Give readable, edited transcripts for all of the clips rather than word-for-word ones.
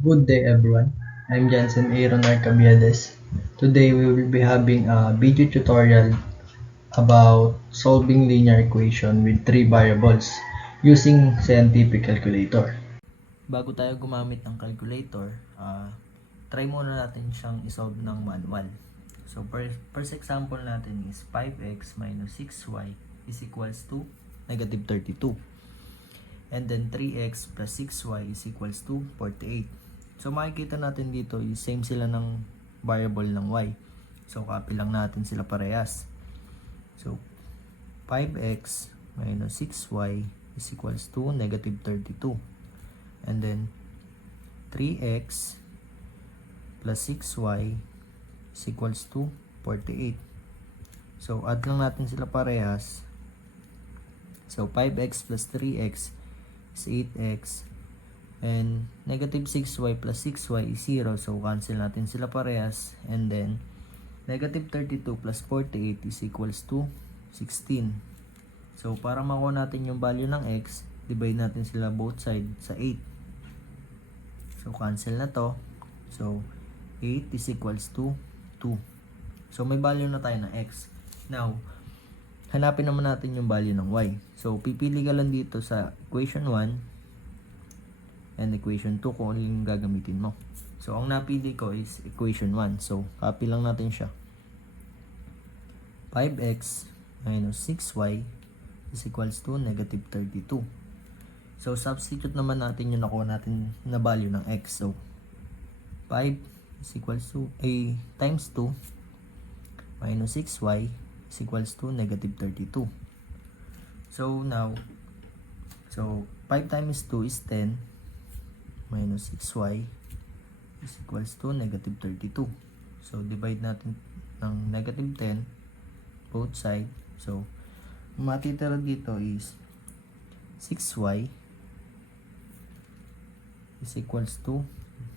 Good day everyone. I'm Jansen Aaron Arcabiades. Today we will be having a video tutorial about solving linear equation with three variables using scientific calculator. Bago tayo gumamit ng calculator, try muna natin siyang isolve ng manual. So first example natin is 5x minus 6y is equals to negative 32. And then 3x plus 6y is equals to 48. So makikita natin dito is same sila ng variable ng y. So copy lang natin sila parehas. So 5x minus 6y is equals to negative 32. And then 3x plus 6y is equals to 48. So add lang natin sila parehas. So 5x plus 3x is 8x. And negative 6y plus 6y is 0. So cancel natin sila parehas. And then negative 32 plus 48 is equals to 16. So para makuha natin yung value ng x, divide natin sila both side sa 8. So cancel na to. So 8 is equals to 2. So may value na tayo ng x. Now, hanapin naman natin yung value ng y. So pipili ka lang dito sa equation 1 and equation 2 kung ano yung gagamitin mo. So ang napili ko is equation 1. So copy lang natin siya. 5x minus 6y is equals to negative 32. So substitute naman natin yung nakuha natin na value ng x. So 5 is equals to a times 2 minus 6y is equals to negative 32. So now, 5 times 2 is 10 minus 6y is equals to negative 32. So divide natin ng negative 10 both side. So matitira dito is 6y is equals to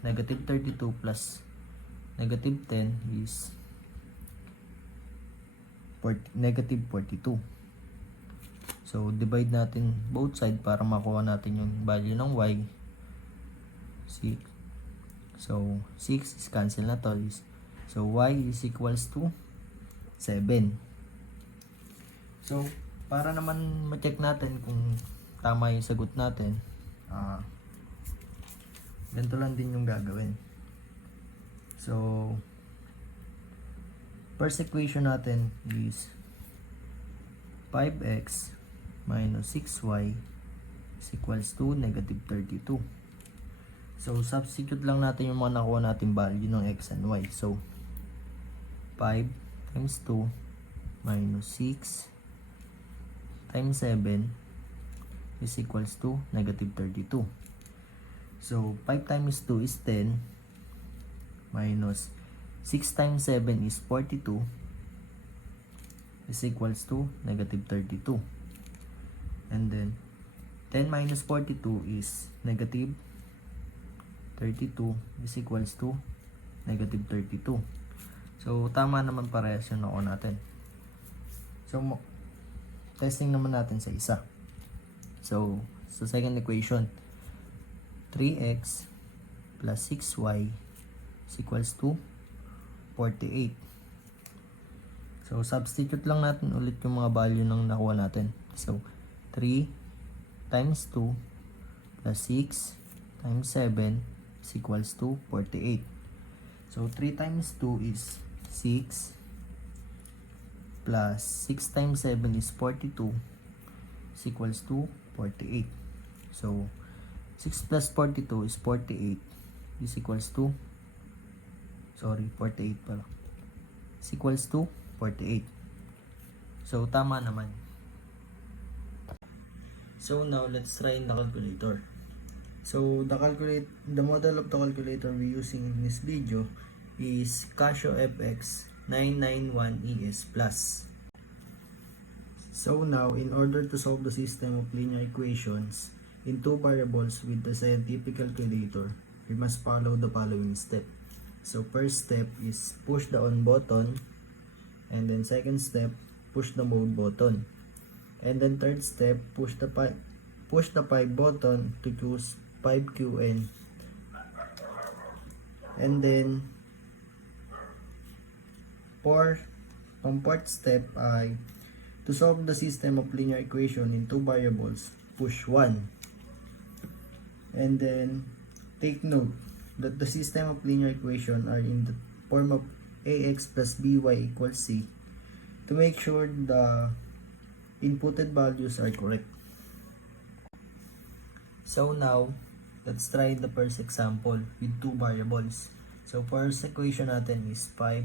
negative 32 plus negative 10 is negative 42. So divide natin both side para makuha natin yung value ng y. 6. So 6 is cancel na to. So y is equals to 7. So para naman ma-check natin kung tama yung sagot natin, ganito lang din yung gagawin. So first equation natin is 5x minus 6y is equals to negative 32. So substitute lang natin yung mga nakuha natin value ng x and y. So 5 times 2 minus 6 times 7 is equals to negative 32. So 5 times 2 is 10 minus 6 times 7 is 42 is equals to negative 32. And then 10 minus 42 is negative 32 is equals to negative 32. So tama naman parehas yung nakuha natin. So testing naman natin sa isa. So sa second equation, 3x plus 6y is equals to 48. So substitute lang natin ulit yung mga value ng nakuha natin. So 3 times 2 plus 6 times 7 is equals to 48. So 3 times 2 is 6 plus 6 times 7 is 42 is equals to 48. So 6 plus 42 is 48 is equals to 48 pala. Is equals to 48. So tama naman. So now let's try in the calculator. So the model of the calculator we're using in this video is Casio FX 991ES Plus. So now, in order to solve the system of linear equations in two variables with the scientific calculator, we must follow the following step. So first step is push the on button, and then second step, push the mode button, and then third step, push the 5 button to choose 5QN, And then, ang fourth step ay to solve the system of linear equation in two variables, push 1. And then, take note that the system of linear equation are in the form of ax plus by equals c to make sure the inputted values are correct. So now, let's try the first example with two variables. So first equation natin is 5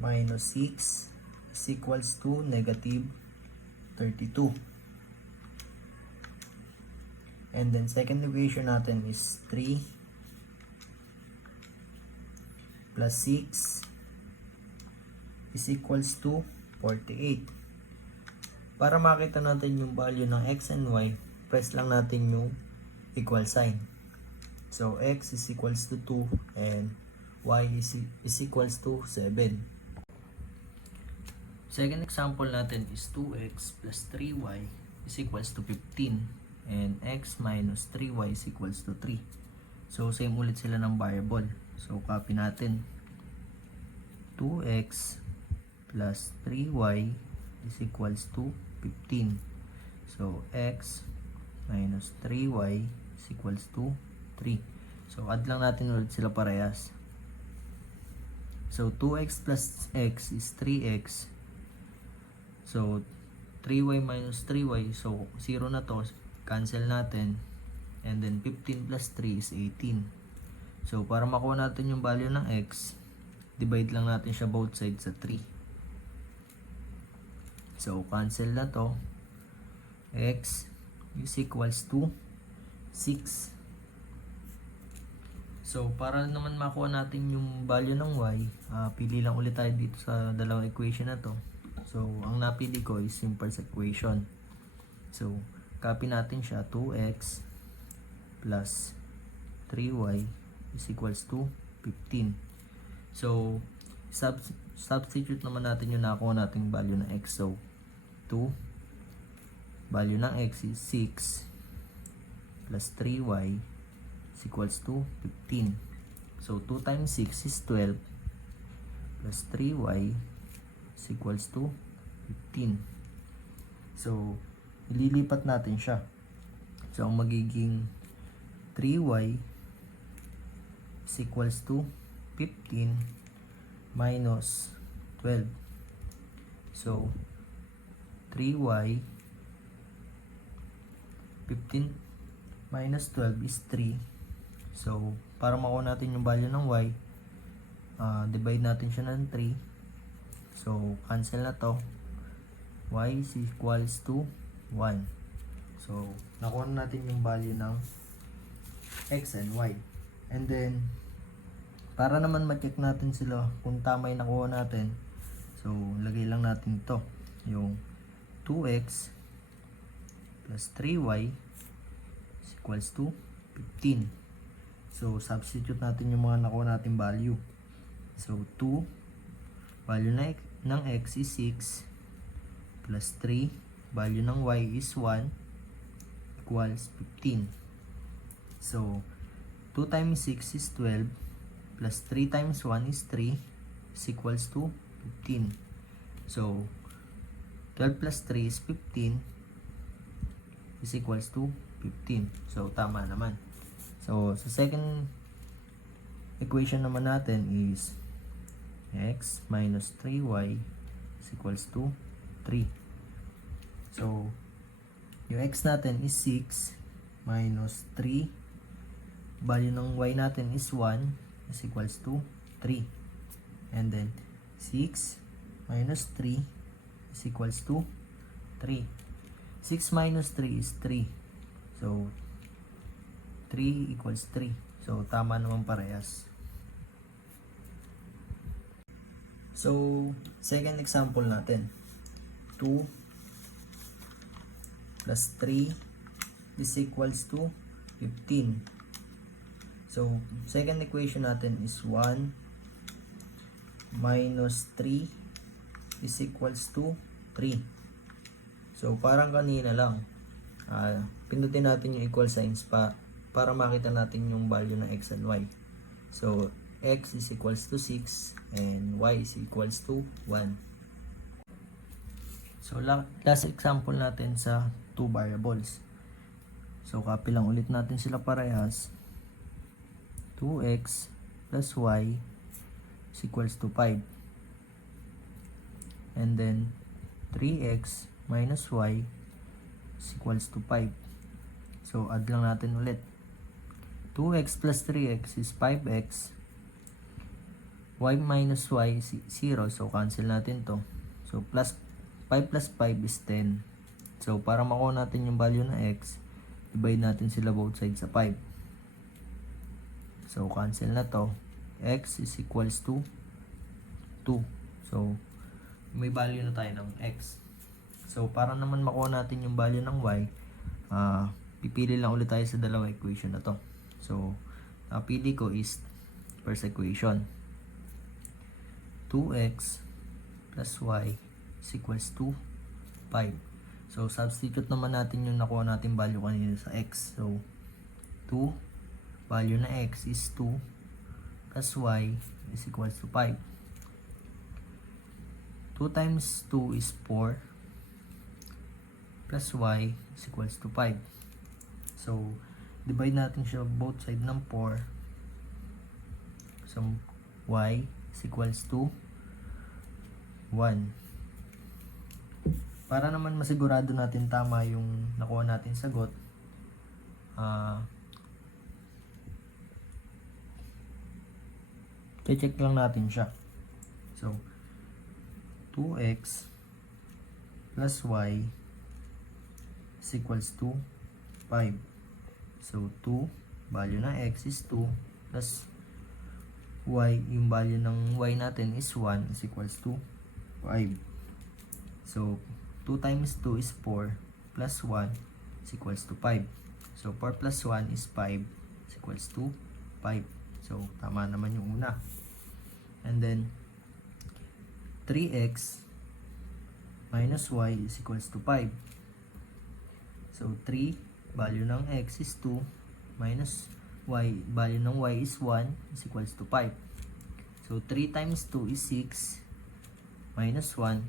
minus 6 is equals to negative 32. And then second equation natin is 3 plus 6 is equals to 48. Para makita natin yung value ng x and y, press lang natin yung equal sign. So x is equals to 2 and y is equals to 7. Second example natin is 2x plus 3y is equals to 15 and x minus 3y is equals to 3. So same ulit sila ng variable. So copy natin. 2x plus 3y is equals to 15. So x minus 3y is equals to 3. So add lang natin ulit sila parehas. So 2x plus x is 3x. So 3y minus 3y, so 0 na to, cancel natin. And then 15 plus 3 is 18. So para makuha natin yung value ng x, divide lang natin siya both sides sa 3. So cancel na to. X is equals to 6. So para naman makuha natin yung value ng y, pili lang ulit tayo dito sa dalawang equation na to. So ang napili ko is yung first equation. So copy natin siya. 2x plus 3y is equals to 15. So substitute naman natin yung nakuha nating value ng x. So 2, value ng x is 6 plus 3y is equals to 15. So 2 times 6 is 12 plus 3y is equals to 15. So ililipat natin siya. So ang magiging 3y is equals to 15 minus 12. So 3y 15 minus 12 is 3. So para makuha natin yung value ng y, divide natin siya ng 3. So cancel na to. Y is equals to 1. So nakuha natin yung value ng x and y. And then para naman ma-check natin sila kung tama yung nakuha natin, so lagay lang natin to, yung 2x plus 3y is equals to 15. So substitute natin yung mga nakuha natin value. So 2, value ng x is 6 plus 3, value ng y is 1 equals 15. So 2 times 6 is 12 plus 3 times 1 is 3 is equals to 15. So 12 plus 3 is 15 is equals to 15. So tama naman. So sa second equation naman natin is x minus 3y is equals to 3. So yung x natin is 6 minus 3, value ng y natin is 1 is equals to 3. And then 6 minus 3 is equals to 3. 6 minus 3 is 3. So 3 equals 3. So tama naman parehas. So second example natin, 2 plus 3 is equals to 15. So second equation natin is 1 minus 3 is equals to 3. So parang kanina lang, pindutin natin yung equal signs para makita natin yung value ng x and y. So, x is equals to 6 and y is equals to 1. So, last example natin sa 2 variables. So, copy lang ulit natin sila parehas. 2x plus y is equals to 5. And then, 3x minus y is equals to 5. So, add lang natin ulit. 2x plus 3x is 5x. Y minus y is 0. So, cancel natin to. So, 5 plus 5 is 10. So, para makuha natin yung value ng x, divide natin sila both sides sa 5. So, cancel na to. X is equals to 2. So, may value na tayo ng x. So, para naman makuha natin yung value ng y, pipili lang ulit tayo sa dalawang equation na to. So, napili ko is first equation. 2x plus y is equals to 5. So, substitute naman natin yung nakuha natin value kanina sa x. So, 2, value na x is 2 plus y is equals to 5. 2 times 2 is 4 plus y is equals to 5. So, divide natin siya both side ng 4. So, y is equals to 1. Para naman masigurado natin tama yung nakuha natin sagot, check lang natin siya. So, 2x plus y is equals to 5. So, 2, value ng x is 2, plus y, yung value ng y natin is 1, is equals to 5. So, 2 times 2 is 4, plus 1 is equals to 5. So, 4 plus 1 is 5, is equals to 5. So, tama naman yung una. And then, 3x minus y is equals to 5. So, 3, value ng x is 2, minus y, value ng y is 1, is equals to 5. So, 3 times 2 is 6, minus 1,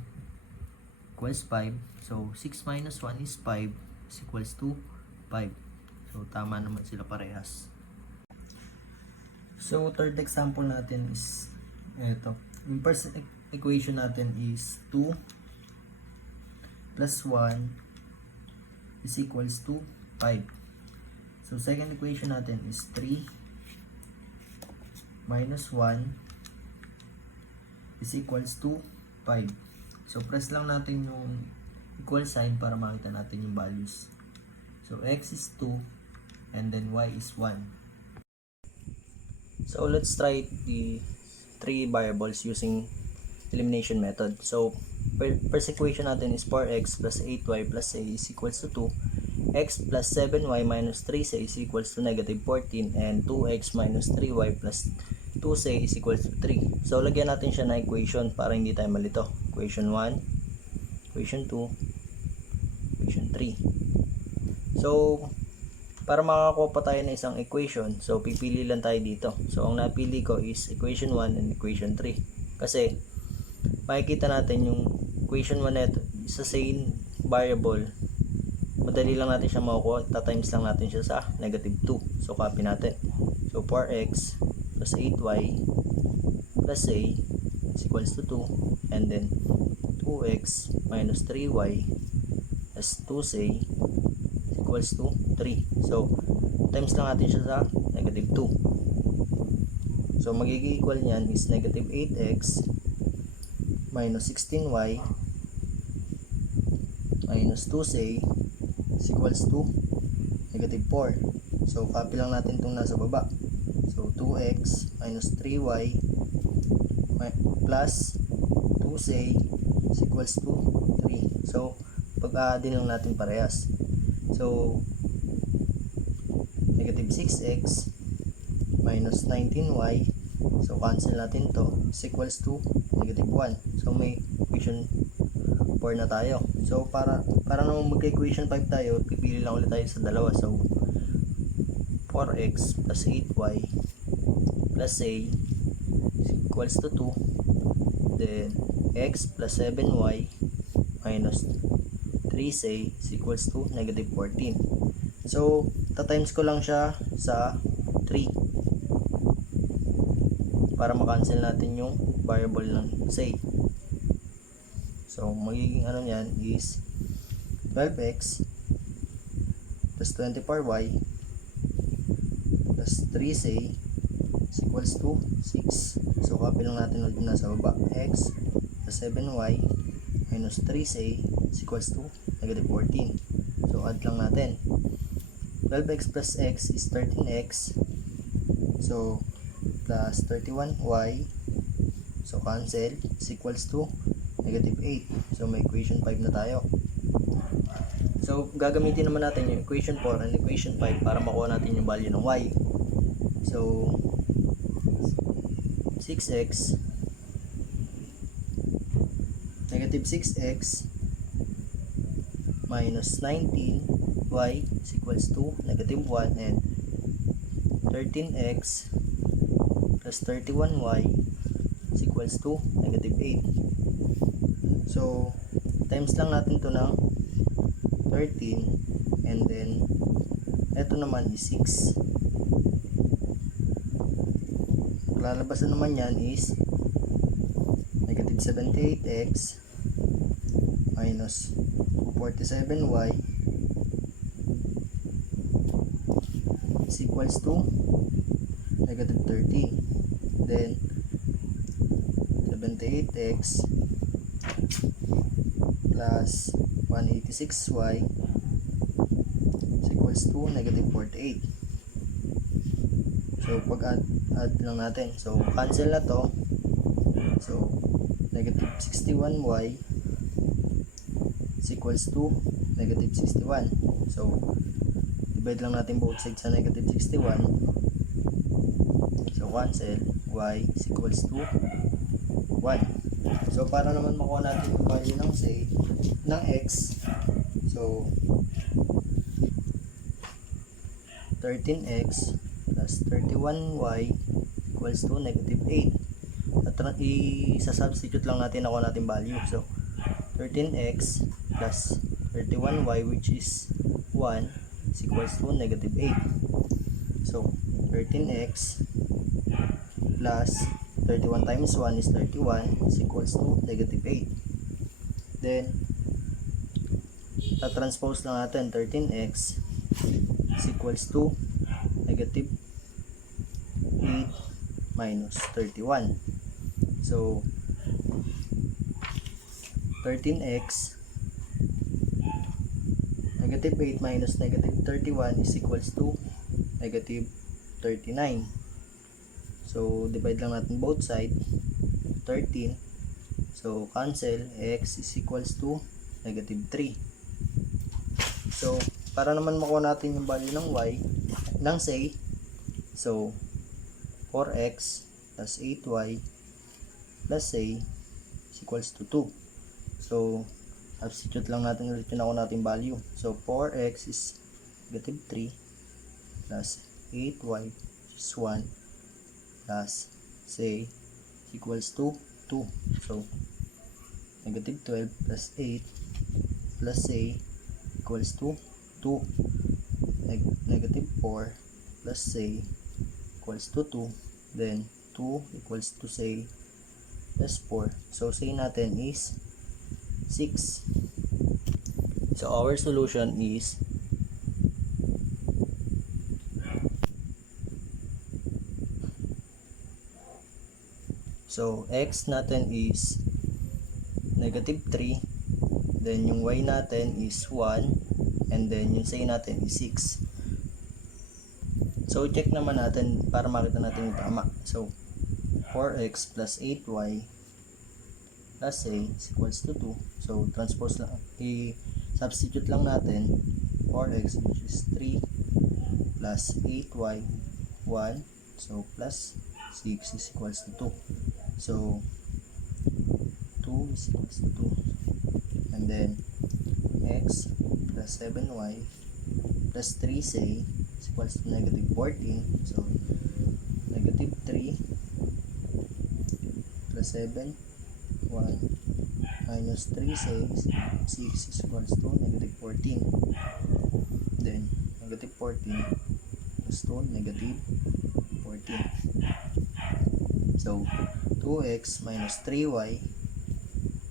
equals 5. So, 6 minus 1 is 5, is equals to 5. So, tama naman sila parehas. So, third example natin is ito. Yung first equation natin is 2 plus 1 is equals to 5. So, second equation natin is 3 minus 1 is equals to 5. So, press lang natin yung equal sign para makita natin yung values. So, x is 2 and then y is 1. So, let's try the 3 variables using elimination method. So, first equation natin is 4x plus 8y plus a is equals to 2. X plus 7y minus 3c is equals to negative 14 and 2x minus 3y plus 2c is equals to 3. So, lagyan natin siya na equation para hindi tayo malito. Equation 1, equation 2, equation 3. So, para makakuha pa tayo ng isang equation, so pipili lang tayo dito. So, ang napili ko is equation 1 and equation 3. Kasi, makikita natin yung equation 1 neto sa same variable. Madali lang natin siya makukuha. Tatimes lang natin siya sa negative 2. So, copy natin. So, 4x plus 8y plus a is equals to 2. And then, 2x minus 3y plus 2c is equals to 3. So, times lang natin siya sa negative 2. So, magiging equal niyan is negative 8x minus 16y minus 2c is equals to negative 4. So, copy lang natin itong nasa baba. So, 2x minus 3y plus 2c is equals to 3. So, pag-aadin lang natin parehas. So, negative 6x minus 19y. So, cancel natin to. Is equals to negative 1. So, may equation 4 na tayo. So, para naman magka-equation 5 tayo, pipili lang ulit tayo sa dalawa. So, 4x plus 8y plus a equals to 2. Then x plus 7y minus 3a is equals to negative 14. So, ta-times ko lang siya sa 3 para makancel natin yung variable ng say. So, magiging ano yan is 12x plus 24y plus 3a is equals to 6. So, copy lang natin ulit na sa baba. X plus 7y minus 3a is equals to negative 14. So, add lang natin. 12x plus x is 13x. So, plus 31y. So, cancel is equals to negative 8. So, may equation 5 na tayo. So, gagamitin naman natin yung equation 4 and equation 5 para makuha natin yung value ng y. So, 6x negative 6x minus 19y is equals to negative 1, and 13x plus 31y is equals to negative 8. So, times lang natin to ng 13, and then eto naman is 6. Lalabasan naman yan is negative 78x minus 47y is equals to negative 13. Then 78x plus 186y is equals to negative 48. So, pag-add lang natin. So, cancel na to. So, negative 61y is equals to negative 61. So, divide lang natin both sides sa negative 61. So, cancel. Y is equals to 1. So, para naman makuha natin yung value ng say, ng x. So, 13x plus 31y equals to negative 8. At isa-substitute lang natin ako natin value. So, 13x plus 31y, which is 1, is equals to negative 8. So, 13x plus 31 times 1 is 31 is equals to negative 8. Then, transpose lang natin 13x is equals to negative 8 minus 31. So, 13x negative 8 minus negative 31 is equals to negative 39. So, divide lang natin both sides. 13. So, cancel. X is equals to negative 3. So, para naman makuha natin yung value ng y, ng say, so, 4x plus 8y plus a is equals to 2. So, substitute lang natin ulit yung nakuha natin value. So, 4x is negative 3 plus 8y is 1 plus say equals to 2. So, negative 12 plus 8 plus say equals to 2. Negative 4 plus say equals to 2. Then, 2 equals to say plus 4. So, say natin is 6. So, our solution is so, x natin is negative 3, then yung y natin is 1, and then yung say natin is 6. So, check naman natin para makita natin yung tama. So, 4x plus 8y plus a is equals to 2. So, transpose lang, i-substitute lang natin 4x, which is 3 plus 8y 1, so plus 6 is equals to 2. So, 2 is equals to 2. And then, x plus 7y plus 3 say is is equals to negative 14. So, negative 3 plus 7, 1 minus 3, 6 is equals to negative 14. Then, negative 14 plus 2, negative 14. So, 2x minus 3y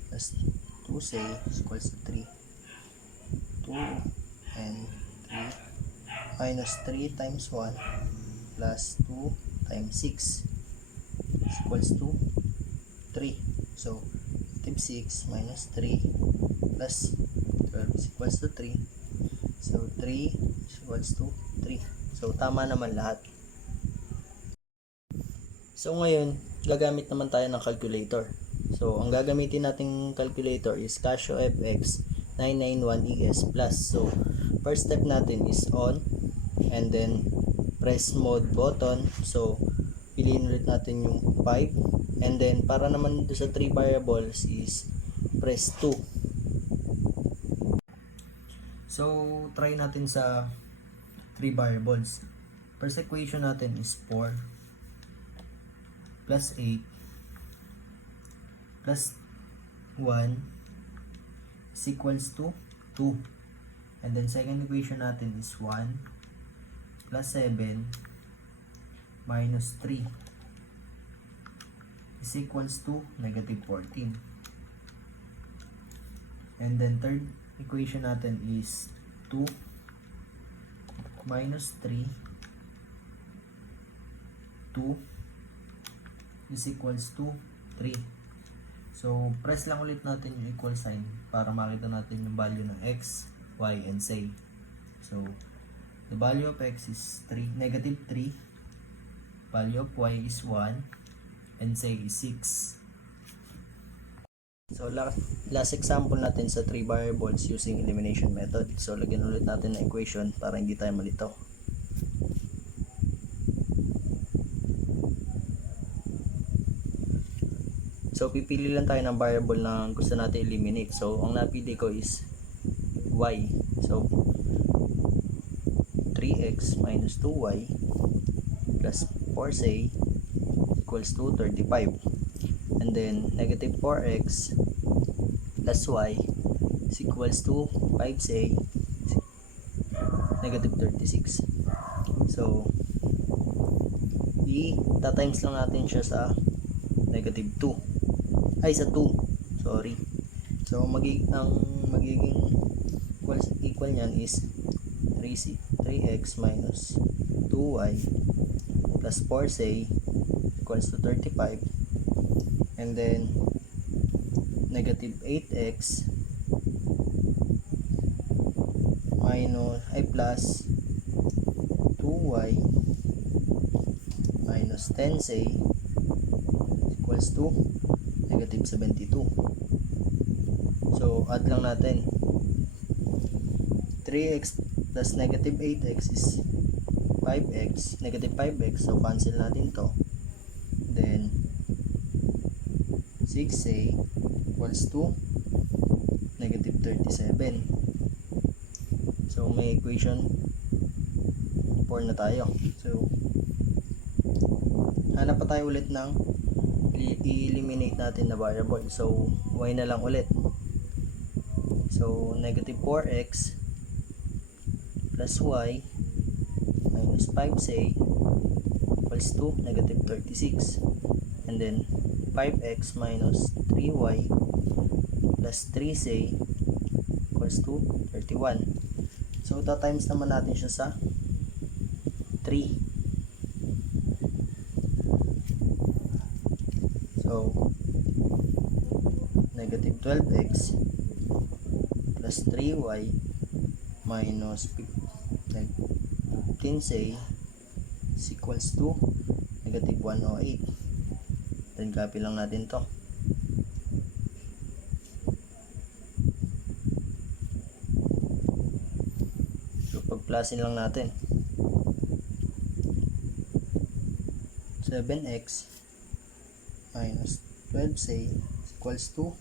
plus 2c is equals to 3. 2 and 3 minus 3 times 1 plus 2 times 6 is equals to 3. So, negative 6 minus 3 plus 12 is equals to 3. So, 3 is equals to 3. So, tama naman lahat. So, ngayon, gagamit naman tayo ng calculator. So, ang gagamitin nating calculator is Casio FX 991ES Plus. So, first step natin is on and then press mode button. So, piliin ulit natin yung 5 and then para naman sa 3 variables is press 2. So, try natin sa 3 variables. First equation natin is 4 plus 8 plus 1 is equals to 2. And then second equation natin is 1 plus 7 minus 3 is equals to negative 14. And then third equation natin is 2 minus 3 2 is equals to 3. So, press lang ulit natin yung equal sign para makita natin yung value ng x, y, and z. So, the value of x is 3, negative 3, value of y is 1, and z is 6. So, last example natin sa 3 variables using elimination method. So, lagyan ulit natin ng equation para hindi tayo malito. So, pipili lang tayo ng variable na gusto natin eliminate. So, ang napili ko is y. So, 3x minus 2y plus 4z equals to 35. And then, negative 4x plus y is equals to 5z negative 36. So, i-times lang natin siya sa negative 2. Ay, sa 2. Sorry. So, magiging equal niyan is 3x minus 2y plus 4z equals to 35. And then, negative 8x plus 2y minus 10z equals to negative 72. So, add lang natin. 3x plus negative 8x is 5x, negative 5x. So, cancel natin to. Then, 6a equals to negative 37. So, may equation 4 na tayo. So, hanap pa tayo ulit ng i-eliminate natin na variable. So, y na lang ulit. So, negative 4x plus y minus 5z equals to negative 36. And then, 5x minus 3y plus 3z equals to 31. So, times naman natin siya sa 3. So, negative 12x plus 3y minus 15z is equals to negative 108. Then, copy lang natin to. So, pag-plusin lang natin. 7x minus 12z equals to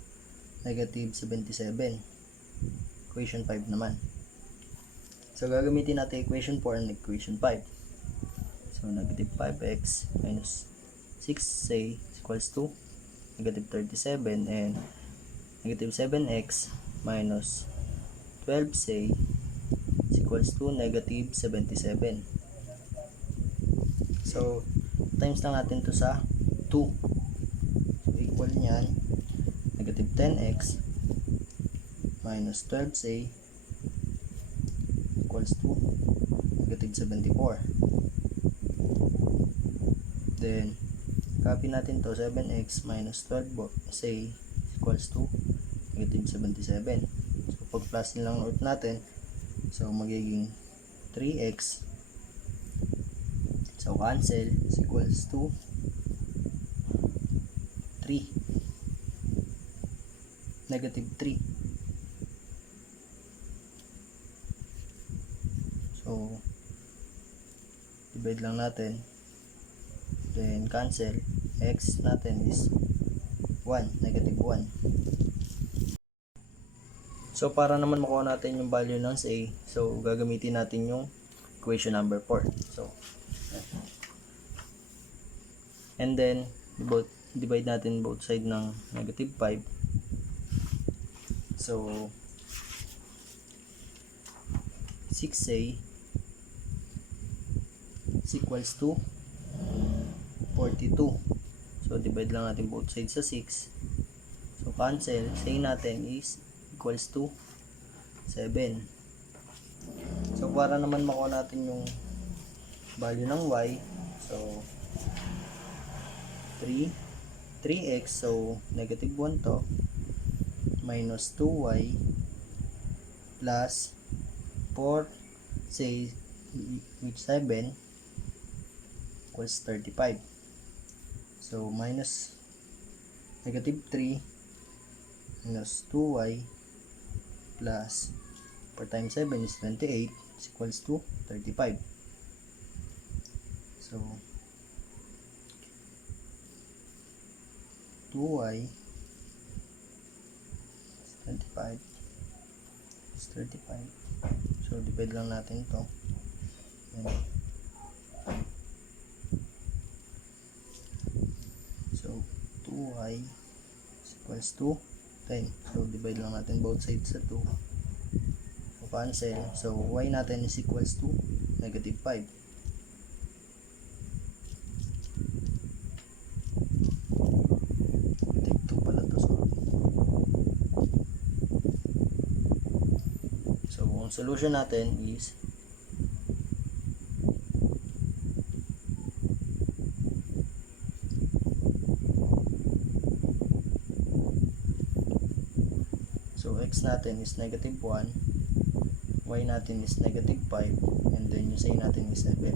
negative 77. Equation 5 naman. So, gagamitin natin equation 4 and equation 5. So, negative 5x minus 6a equals to negative 37 and negative 7x minus 12a equals to negative 77. So, times lang natin to sa 2. So, equal niyan negative 10x minus 12a equals to negative 74. Then, copy natin to 7x minus 12a equals to negative 77. So, pag plus nilang ulit natin, so magiging 3x. So, cancel is equals to 3. Negative 3. So, divide lang natin. Then, cancel. X natin is 1. Negative 1. So, para naman makuha natin yung value ng a, so, gagamitin natin yung equation number 4. So, and then, divide natin both side ng negative 5. So, 6a is equals to 42. So, divide lang natin both sides sa 6. So, cancel. Say natin is equals to 7. So, para naman makuha natin yung value ng y, so 3x, so negative 1 to, minus 2y plus 4 say with 7 equals 35. So minus negative 3 minus 2y plus 4 times 7 is 28 is equals to 35. So 2y is 25 is 35. So divide lang natin to. Ayan. So 2y is equals to 10. So divide lang natin both sides sa 2. So cancel. So y natin is equals to negative 5. Solution natin is so x natin is negative 1, y natin is negative 5, and then yung say natin is 7.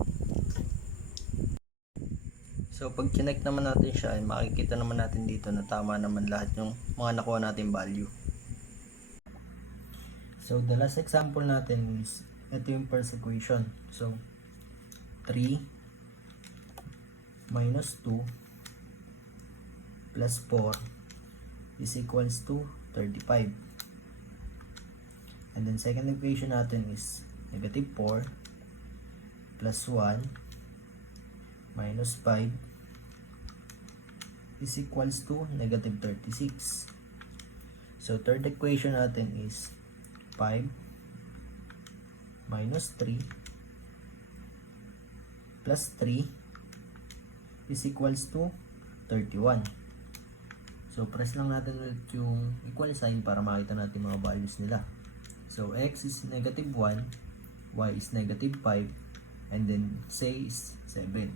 So pag connect naman natin siya, ay makikita naman natin dito na tama naman lahat yung mga nakuha natin value. So, the last example natin is, ito yung first equation. So, 3 minus 2 plus 4 is equals to 35. And then, second equation natin is negative 4 plus 1 minus 5 is equals to negative 36. So, third equation natin is 5 minus 3 plus 3 is equals to 31. So, press lang natin ulit yung equal sign para makita natin mga values nila. So, x is negative 1, y is negative 5, and then say is 7.